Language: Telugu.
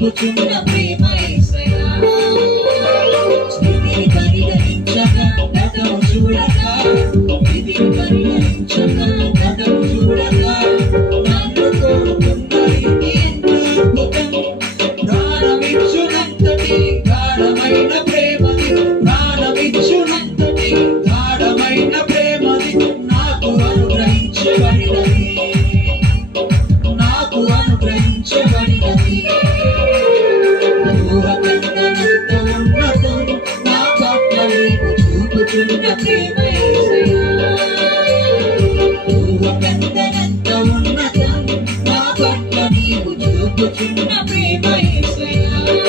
చూపుచున్న ప్రేమ యేసయ్యా స్థితిని పరిగణించగా గతము చూడక విధిని పరిగణించగా గతము చూడక నన్ను కోరుకున్నది ఎంత అద్భుతం ప్రాణమిచ్చునంతటి గాఢమైన ప్రేమది ప్రాణమిచ్చునంతటి గాఢమైన ప్రేమది నాకు అనుగ్రహించబడినది నాకు అనుగ్రహించబడినది ఊహకందనంత ఉన్నతం నా పట్ల నీవు చూపుచున్న ప్రేమ యేసయ్యా ఊహకందనంత ఉన్నతం నా పట్ల నీవు చూపుచున్న ప్రేమ యేసయ్యా